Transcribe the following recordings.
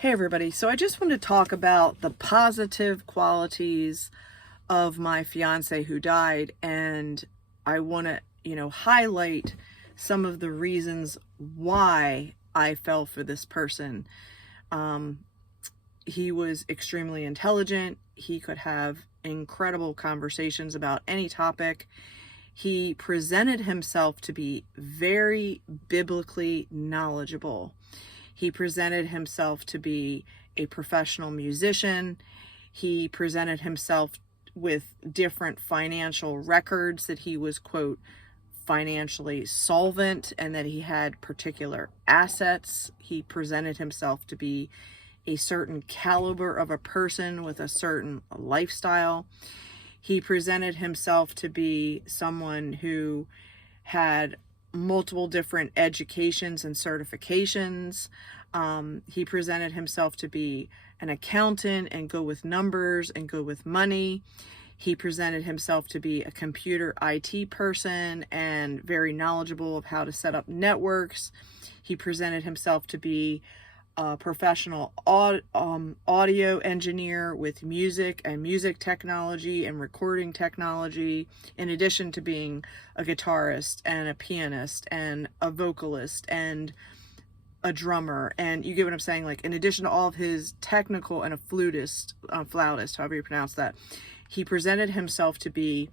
Hey everybody, so I just want to talk about the positive qualities of my fiance who died, and I want to, highlight some of the reasons why I fell for this person. He was extremely intelligent. He could have incredible conversations about any topic. He presented himself to be very biblically knowledgeable. He presented himself to be a professional musician. He presented himself with different financial records that he was, quote, financially solvent and that he had particular assets. He presented himself to be a certain caliber of a person with a certain lifestyle. He presented himself to be someone who had multiple different educations and certifications. He presented himself to be an accountant and go with numbers and go with money. He presented himself to be a computer IT person and very knowledgeable of how to set up networks. He presented himself to be a professional audio engineer with music and music technology and recording technology, in addition to being a guitarist and a pianist and a vocalist and a drummer. And you get what I'm saying? Like, in addition to all of his technical, and a flautist, however you pronounce that, he presented himself to be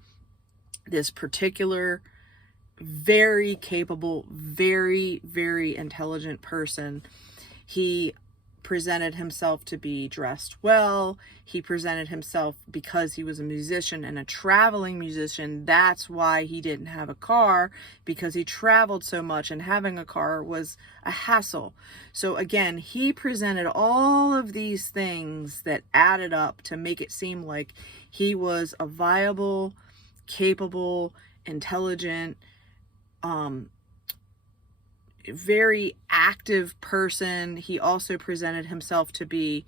this particular very capable, very, very intelligent person. He presented himself to be dressed well. He presented himself, because he was a musician and a traveling musician, that's why he didn't have a car, because he traveled so much and having a car was a hassle. So again, he presented all of these things that added up to make it seem like he was a viable, capable, intelligent, very active person. He also presented himself to be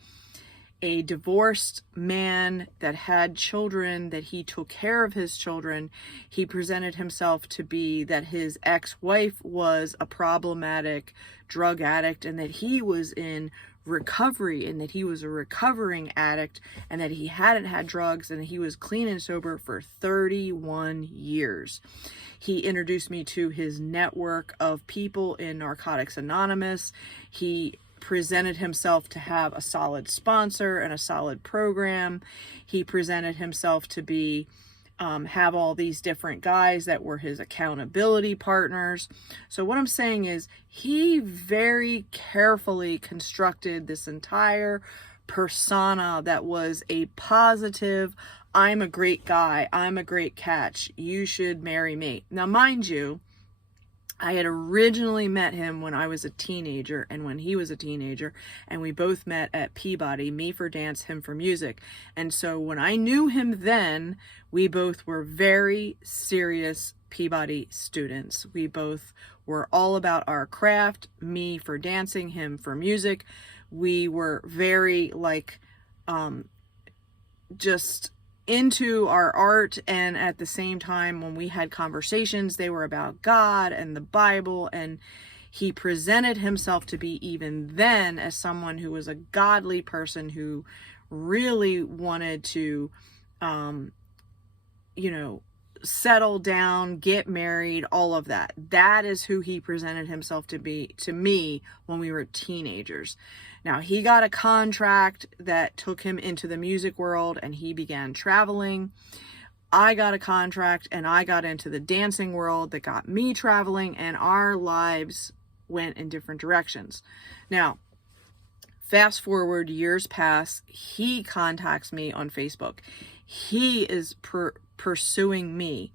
a divorced man that had children, that he took care of his children. He presented himself to be that his ex-wife was a problematic drug addict and that he was in recovery and that he was a recovering addict and that he hadn't had drugs and he was clean and sober for 31 years. He introduced me to his network of people in Narcotics Anonymous. He presented himself to have a solid sponsor and a solid program. He presented himself to be have all these different guys that were his accountability partners. So what I'm saying is, he very carefully constructed this entire persona that was a positive, I'm a great guy, I'm a great catch, you should marry me. Now, mind you, I had originally met him when I was a teenager and when he was a teenager, and we both met at Peabody, me for dance, him for music. And so when I knew him then, we both were very serious Peabody students. We both were all about our craft, me for dancing, him for music. We were very just into our art, and at the same time, when we had conversations, they were about God and the Bible, and he presented himself to be, even then, as someone who was a godly person who really wanted to settle down, get married, all of that. That is who he presented himself to be to me when we were teenagers. Now, he got a contract that took him into the music world and he began traveling. I got a contract and I got into the dancing world that got me traveling, and our lives went in different directions. Now, fast forward, years pass, he contacts me on Facebook. He is pursuing me.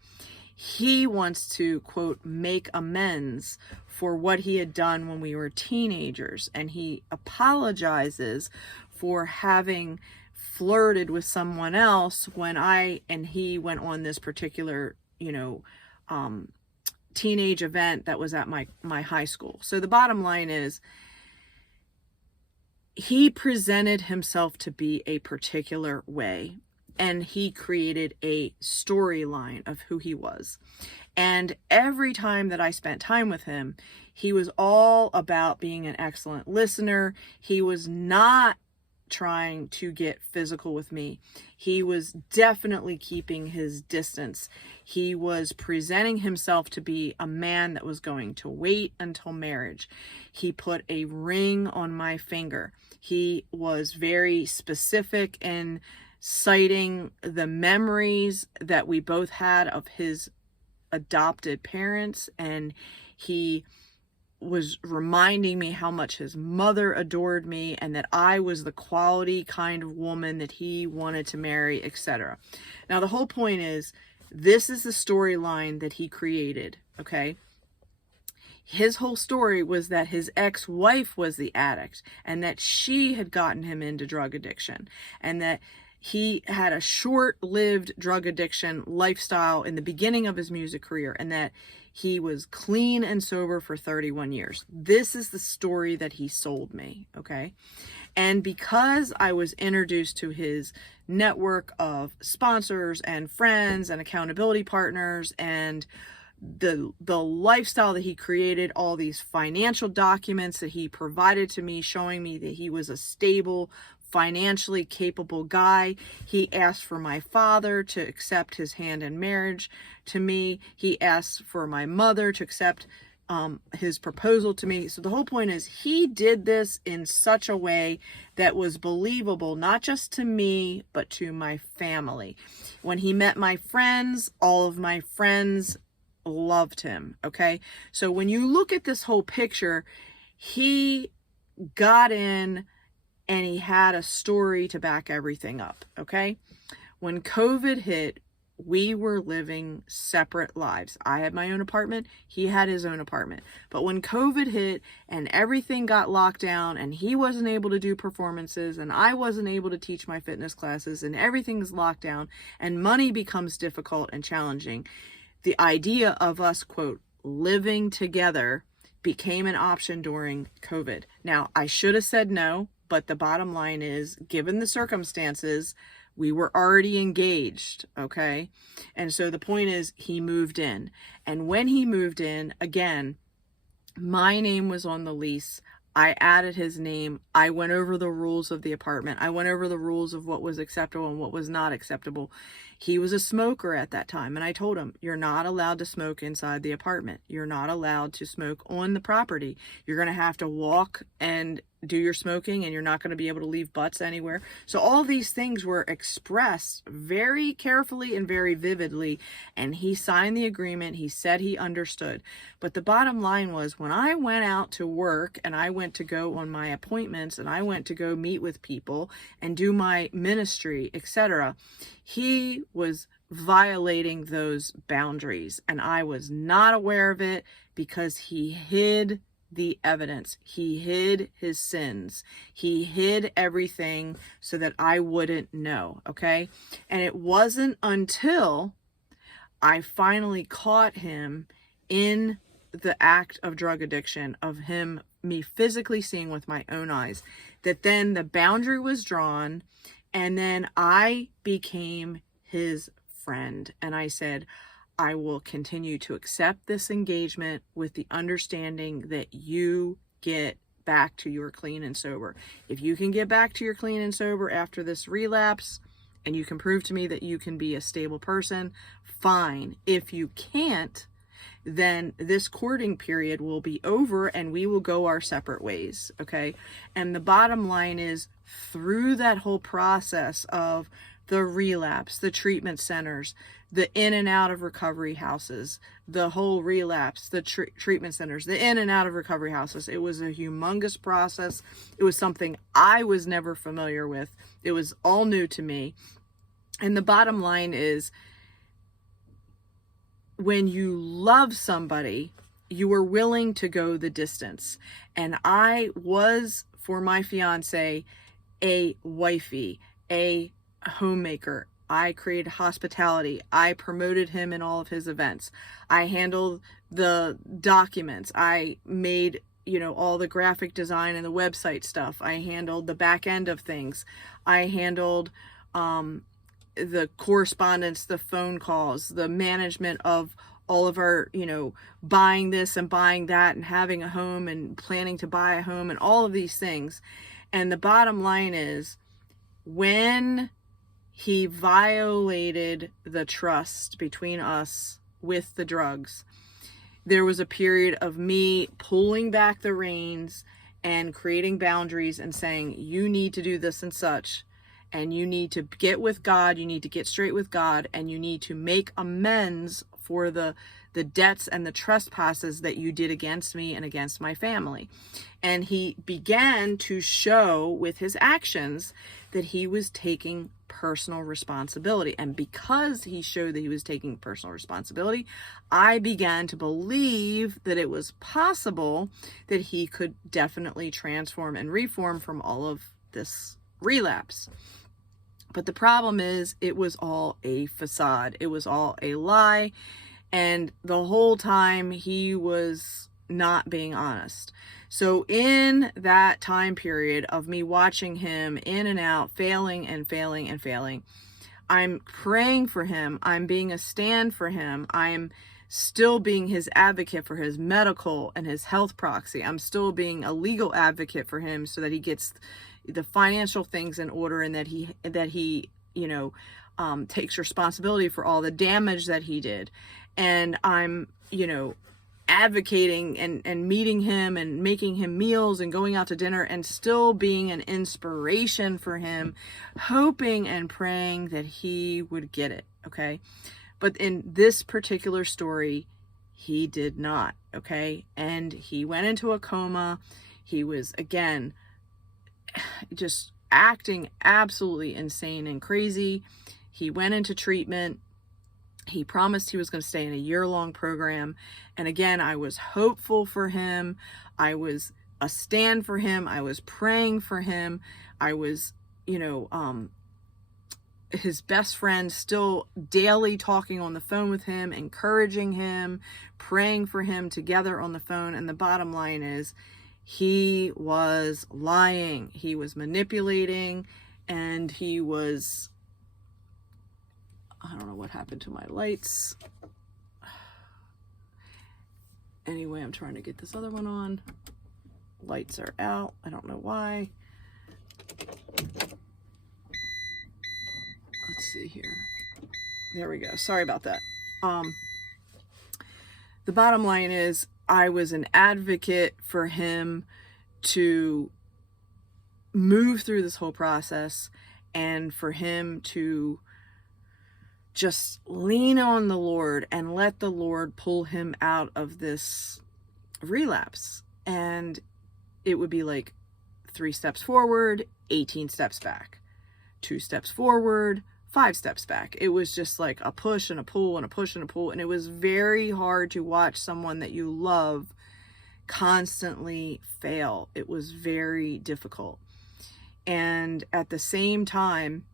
He wants to, quote, make amends for what he had done when we were teenagers. And he apologizes for having flirted with someone else when he went on this particular, teenage event that was at my high school. So the bottom line is, he presented himself to be a particular way, and he created a storyline of who he was. And every time that I spent time with him, he was all about being an excellent listener. He was not trying to get physical with me. He was definitely keeping his distance. He was presenting himself to be a man that was going to wait until marriage. He put a ring on my finger. He was very specific in citing the memories that we both had of his adopted parents, and he was reminding me how much his mother adored me and that I was the quality kind of woman that he wanted to marry, etc. Now, the whole point is, this is the storyline that he created, okay? His whole story was that his ex-wife was the addict and that she had gotten him into drug addiction, and that he had a short-lived drug addiction lifestyle in the beginning of his music career, and that he was clean and sober for 31 years. This is the story that he sold me, okay? And because I was introduced to his network of sponsors and friends and accountability partners, and the lifestyle that he created, all these financial documents that he provided to me showing me that he was a stable, financially capable guy. He asked for my father to accept his hand in marriage to me. He asked for my mother to accept his proposal to me. So the whole point is, he did this in such a way that was believable, not just to me, but to my family. When he met my friends, all of my friends loved him, okay? So when you look at this whole picture, he got in and he had a story to back everything up, okay? When COVID hit, we were living separate lives. I had my own apartment, he had his own apartment. But when COVID hit and everything got locked down and he wasn't able to do performances and I wasn't able to teach my fitness classes and everything's locked down and money becomes difficult and challenging, the idea of us, quote, living together became an option during COVID. Now, I should have said no, but the bottom line is, given the circumstances, we were already engaged, okay? And so the point is, he moved in. And when he moved in, again, my name was on the lease. I added his name. I went over the rules of the apartment. I went over the rules of what was acceptable and what was not acceptable. He was a smoker at that time, and I told him, you're not allowed to smoke inside the apartment. You're not allowed to smoke on the property. You're going to have to walk and do your smoking, and you're not going to be able to leave butts anywhere. So all these things were expressed very carefully and very vividly, and he signed the agreement. He said he understood. But the bottom line was, when I went out to work and I went to go on my appointments and I went to go meet with people and do my ministry, etc., he was violating those boundaries, and I was not aware of it because he hid the evidence. He hid his sins. He hid everything so that I wouldn't know, okay? And it wasn't until I finally caught him in the act of drug addiction, of me physically seeing with my own eyes, that then the boundary was drawn, and then I became his friend. And I said, I will continue to accept this engagement with the understanding that you get back to your clean and sober. If you can get back to your clean and sober after this relapse, and you can prove to me that you can be a stable person, fine. If you can't, then this courting period will be over and we will go our separate ways, okay? And the bottom line is, through that whole process of the relapse, the treatment centers, the in and out of recovery houses, the whole relapse, the treatment centers, the in and out of recovery houses, it was a humongous process. It was something I was never familiar with. It was all new to me. And the bottom line is, when you love somebody, you are willing to go the distance. And I was, for my fiance, a wifey, a homemaker. I created hospitality. I promoted him in all of his events. I handled the documents. I made, all the graphic design and the website stuff. I handled the back end of things. I handled the correspondence, the phone calls, the management of all of our, buying this and buying that and having a home and planning to buy a home and all of these things. And the bottom line is, when he violated the trust between us with the drugs, there was a period of me pulling back the reins and creating boundaries and saying, you need to do this and such, and you need to get with God, you need to get straight with God, and you need to make amends for the debts and the trespasses that you did against me and against my family. And he began to show with his actions that he was taking personal responsibility. And because he showed that he was taking personal responsibility, I began to believe that it was possible that he could definitely transform and reform from all of this relapse. But the problem is, it was all a facade. It was all a lie. And the whole time he was not being honest. So in that time period of me watching him in and out, failing and failing and failing, I'm praying for him. I'm being a stand for him. I'm still being his advocate for his medical and his health proxy. I'm still being a legal advocate for him so that he gets the financial things in order, and that he takes responsibility for all the damage that he did. And I'm, advocating and meeting him and making him meals and going out to dinner and still being an inspiration for him, hoping and praying that he would get it. Okay. But in this particular story, he did not. Okay. And he went into a coma. He was, again, just acting absolutely insane and crazy. He went into treatment. He promised he was going to stay in a year-long program. And again, I was hopeful for him. I was a stand for him. I was praying for him. I was, his best friend, still daily talking on the phone with him, encouraging him, praying for him together on the phone. And the bottom line is, he was lying. He was manipulating, and he was, I don't know what happened to my lights. Anyway, I'm trying to get this other one on. Lights are out. I don't know why. Let's see here. There we go. Sorry about that. The bottom line is, I was an advocate for him to move through this whole process, and for him to just lean on the Lord and let the Lord pull him out of this relapse. And it would be like 3 steps forward, 18 steps back, 2 steps forward, 5 steps back. It was just like a push and a pull and a push and a pull. And it was very hard to watch someone that you love constantly fail. It was very difficult. And at the same time,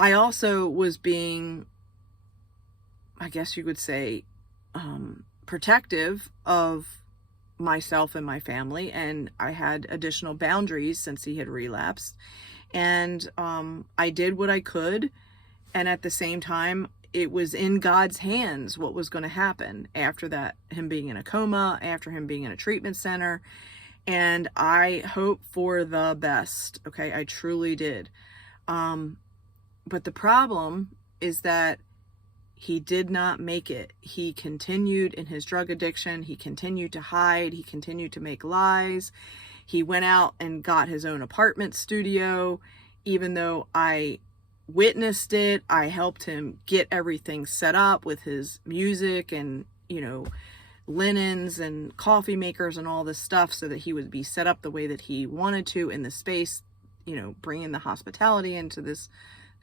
I also was being, I guess you could say, protective of myself and my family. And I had additional boundaries since he had relapsed. And I did what I could. And at the same time, it was in God's hands what was going to happen after that, him being in a coma, after him being in a treatment center. And I hope for the best. Okay, I truly did. But the problem is that he did not make it. He continued in his drug addiction. He continued to hide. He continued to make lies. He went out and got his own apartment studio. Even though I witnessed it, I helped him get everything set up with his music and, linens and coffee makers and all this stuff so that he would be set up the way that he wanted to in the space, bringing the hospitality into this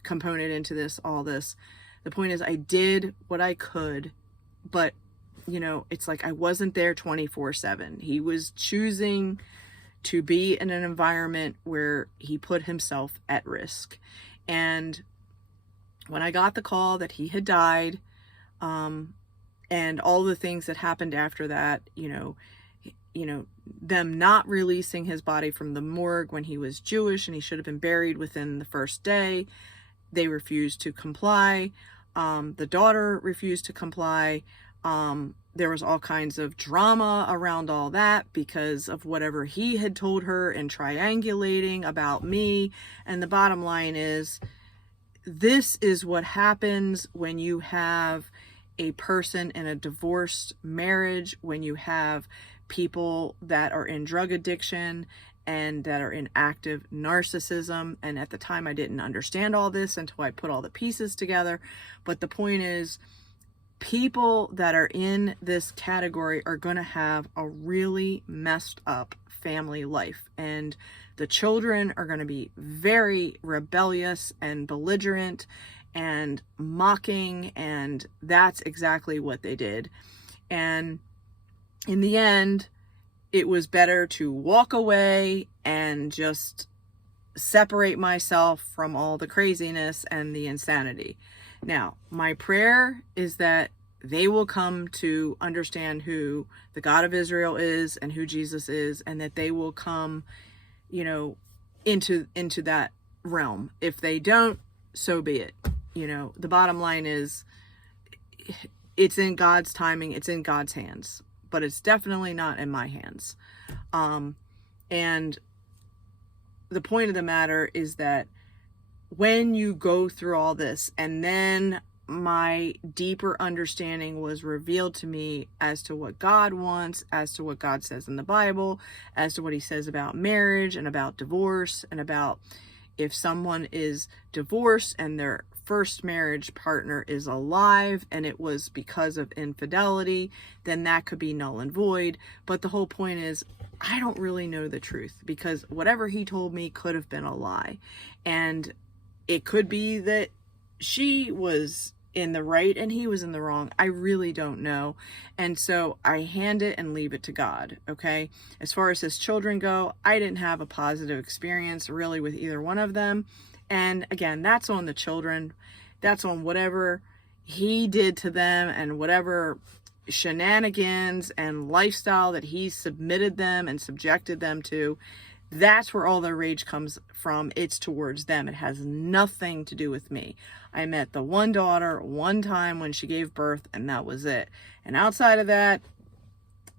component, into this, all this. The point is, I did what I could, but it's like I wasn't there 24/7. He was choosing to be in an environment where he put himself at risk. And when I got the call that he had died, and all the things that happened after that, them not releasing his body from the morgue when he was Jewish and he should have been buried within the first day, they refused to comply. The daughter refused to comply. There was all kinds of drama around all that because of whatever he had told her and triangulating about me. And the bottom line is, this is what happens when you have a person in a divorced marriage, when you have people that are in drug addiction and that are in active narcissism. And at the time, I didn't understand all this until I put all the pieces together. But the point is, people that are in this category are going to have a really messed up family life. And the children are going to be very rebellious and belligerent and mocking. And that's exactly what they did. And in the end, it was better to walk away and just separate myself from all the craziness and the insanity. Now, my prayer is that they will come to understand who the God of Israel is and who Jesus is, and that they will come, into that realm. If they don't, so be it. The bottom line is, it's in God's timing, it's in God's hands, but it's definitely not in my hands. And the point of the matter is that when you go through all this, and then my deeper understanding was revealed to me as to what God wants, as to what God says in the Bible, as to what he says about marriage and about divorce, and about if someone is divorced and their first marriage partner is alive and it was because of infidelity, then that could be null and void. But the whole point is, I don't really know the truth, because whatever he told me could have been a lie. And it could be that she was in the right and he was in the wrong. I really don't know. And so I hand it and leave it to God. Okay. As far as his children go, I didn't have a positive experience really with either one of them. And again, that's on the children. That's on whatever he did to them and whatever shenanigans and lifestyle that he submitted them and subjected them to. That's where all their rage comes from. It's towards them. It has nothing to do with me. I met the one daughter one time when she gave birth, and that was it. And outside of that,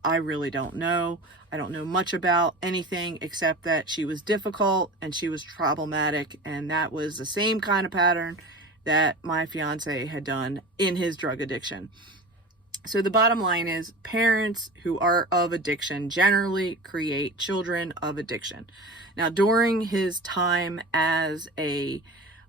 I really don't know. I don't know much about anything except that she was difficult and she was problematic. And that was the same kind of pattern that my fiance had done in his drug addiction. So the bottom line is, parents who are of addiction generally create children of addiction. Now, during his time as during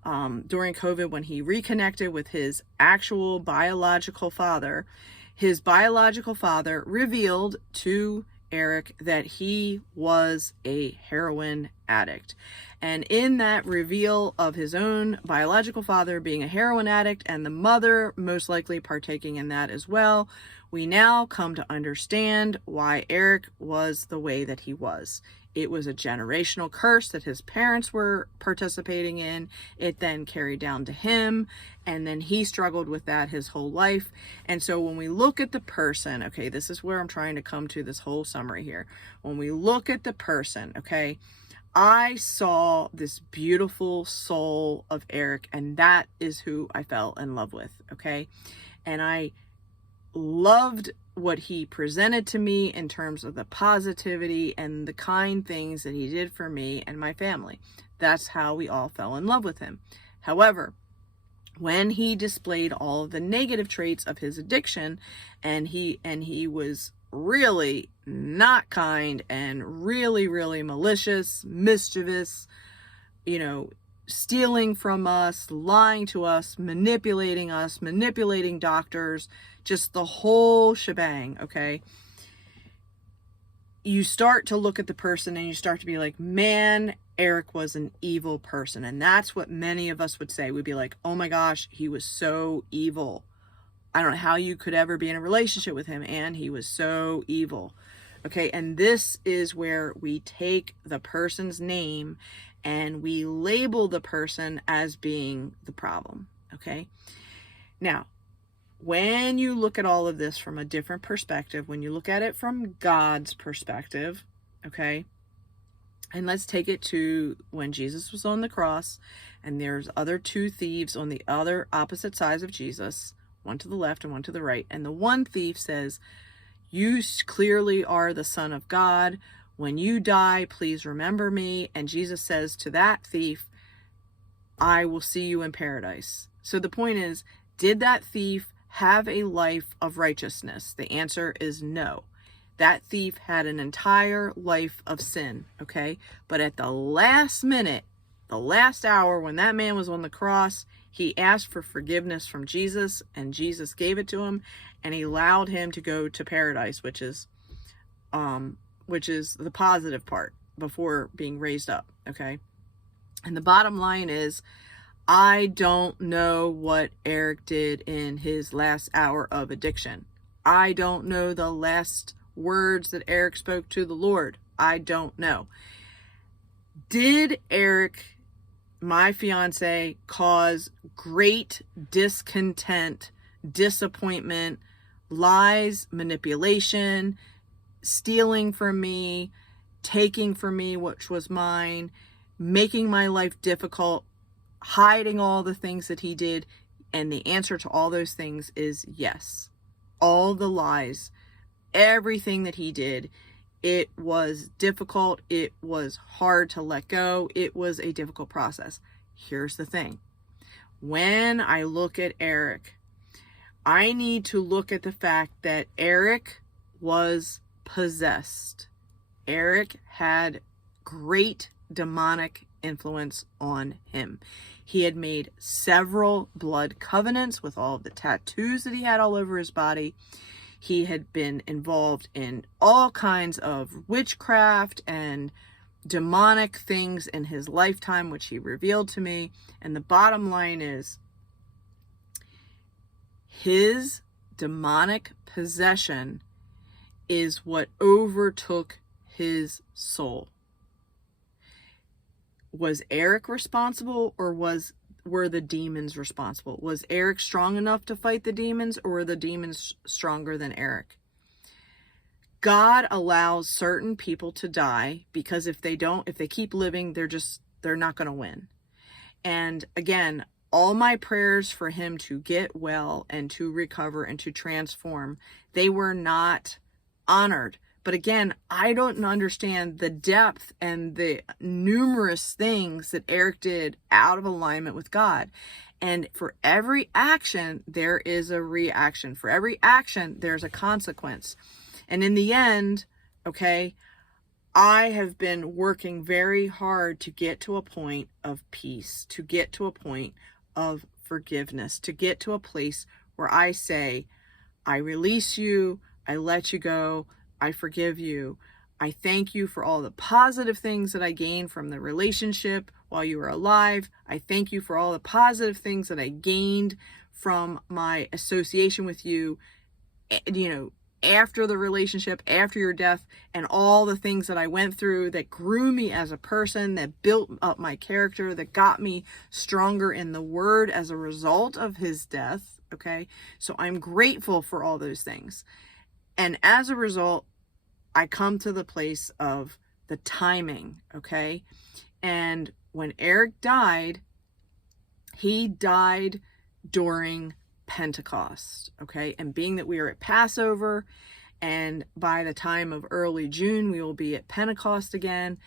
COVID, when he reconnected with his actual biological father, his biological father revealed to Eric that he was a heroin addict. And in that reveal of his own biological father being a heroin addict and the mother most likely partaking in that as well, we now come to understand why Eric was the way that he was. It was a generational curse that his parents were participating in. It then carried down to him, and then he struggled with that his whole life. And so when we look at the person, okay, this is where I'm trying to come to this whole summary here. When we look at the person, okay, I saw this beautiful soul of Eric, and that is who I fell in love with, okay? And I loved what he presented to me in terms of the positivity and the kind things that he did for me and my family. That's how we all fell in love with him. However, when he displayed all of the negative traits of his addiction, and he was really not kind and really, really malicious, mischievous, stealing from us, lying to us, manipulating doctors, just the whole shebang, okay? You start to look at the person and you start to be like, man, Eric was an evil person. And that's what many of us would say. We'd be like, oh my gosh, he was so evil. I don't know how you could ever be in a relationship with him, and he was so evil. Okay, and this is where we take the person's name and we label the person as being the problem, okay? Now, when you look at all of this from a different perspective, when you look at it from God's perspective, okay, And let's take it to when Jesus was on the cross, and there's other two thieves on the other opposite sides of Jesus, one to the left and one to the right. And the one thief says, "You clearly are the Son of God. When you die, please remember me." And Jesus says to that thief, "I will see you in paradise." So the point is, did that thief have a life of righteousness? The answer is no. That thief had an entire life of sin, okay? But at the last minute, the last hour, when that man was on the cross, he asked for forgiveness from Jesus, and Jesus gave it to him, and he allowed him to go to paradise, which is the positive part before being raised up, okay? And the bottom line is, I don't know what Eric did in his last hour of addiction. I don't know the last words that Eric spoke to the Lord. I don't know. Did Eric, my fiance, cause great discontent, disappointment, lies, manipulation, stealing from me, taking from me which was mine, making my life difficult, hiding all the things that he did? And the answer to all those things is yes. All the lies, everything that he did, it was difficult. It was hard to let go. It was a difficult process. Here's the thing. When I look at Eric, I need to look at the fact that Eric was possessed. Eric had great demonic influence on him. He had made several blood covenants with all of the tattoos that he had all over his body. He had been involved in all kinds of witchcraft and demonic things in his lifetime, which he revealed to me. And the bottom line is, his demonic possession is what overtook his soul. Was Eric responsible, or were the demons responsible? Was Eric strong enough to fight the demons, or were the demons stronger than Eric? God allows certain people to die because if they keep living, they're not going to win. And again, all my prayers for him to get well and to recover and to transform, they were not honored. But again, I don't understand the depth and the numerous things that Eric did out of alignment with God. And for every action, there is a reaction. For every action, there's a consequence. And in the end, okay, I have been working very hard to get to a point of peace, to get to a point of forgiveness, to get to a place where I say, I release you, I let you go, I forgive you. I thank you for all the positive things that I gained from the relationship while you were alive. I thank you for all the positive things that I gained from my association with you, after the relationship, after your death, and all the things that I went through that grew me as a person, that built up my character, that got me stronger in the Word as a result of his death, okay? So I'm grateful for all those things. And as a result, I come to the place of the timing, okay? And when Eric died, he died during Pentecost, okay? And being that we are at Passover, and by the time of early June, we will be at Pentecost again,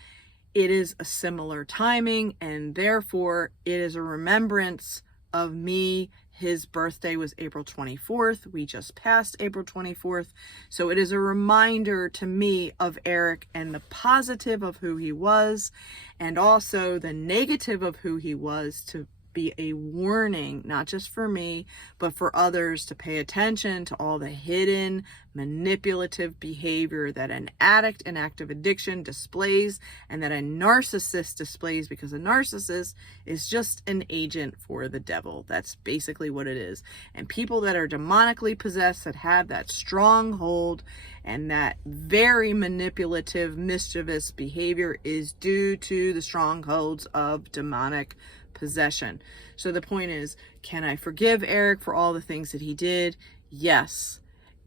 it is a similar timing, and therefore it is a remembrance of me. His birthday was April 24th. We just passed April 24th. So it is a reminder to me of Eric and the positive of who he was, and also the negative of who he was, to be a warning, not just for me, but for others, to pay attention to all the hidden manipulative behavior that an addict in active addiction displays, and that a narcissist displays, because a narcissist is just an agent for the devil. That's basically what it is. And people that are demonically possessed, that have that stronghold and that very manipulative, mischievous behavior, is due to the strongholds of demonic possession. So the point is, can I forgive Eric for all the things that he did? Yes.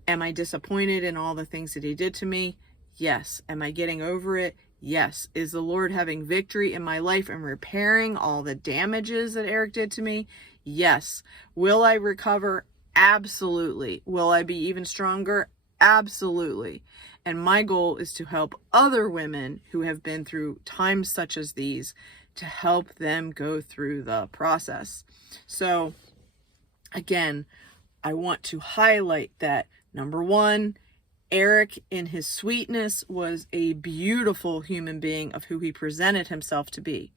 Am I disappointed in all the things that he did to me? Yes. Am I getting over it? Yes. Is the Lord having victory in my life and repairing all the damages that Eric did to me? Yes. Will I recover? Absolutely. Will I be even stronger? Absolutely. And my goal is to help other women who have been through times such as these, to help them go through the process. So again, I want to highlight that, number one, Eric in his sweetness was a beautiful human being of who he presented himself to be.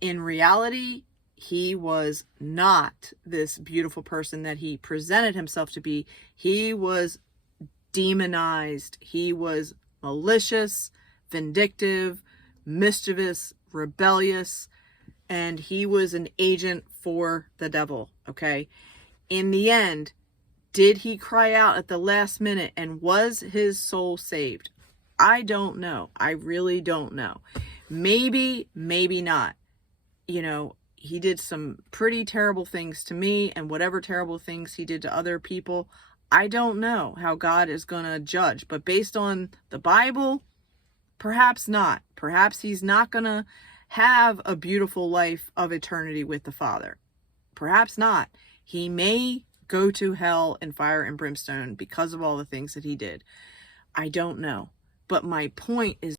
In reality, he was not this beautiful person that he presented himself to be. He was demonized. He was malicious, vindictive, mischievous, rebellious, and he was an agent for the devil, okay? In the end, did he cry out at the last minute and was his soul saved? I don't know. I really don't know. Maybe, maybe not. You know, he did some pretty terrible things to me, and whatever terrible things he did to other people, I don't know how God is going to judge. But based on the Bible, perhaps not. Perhaps he's not going to have a beautiful life of eternity with the Father. Perhaps not. He may go to hell and fire and brimstone because of all the things that he did. I don't know. But my point is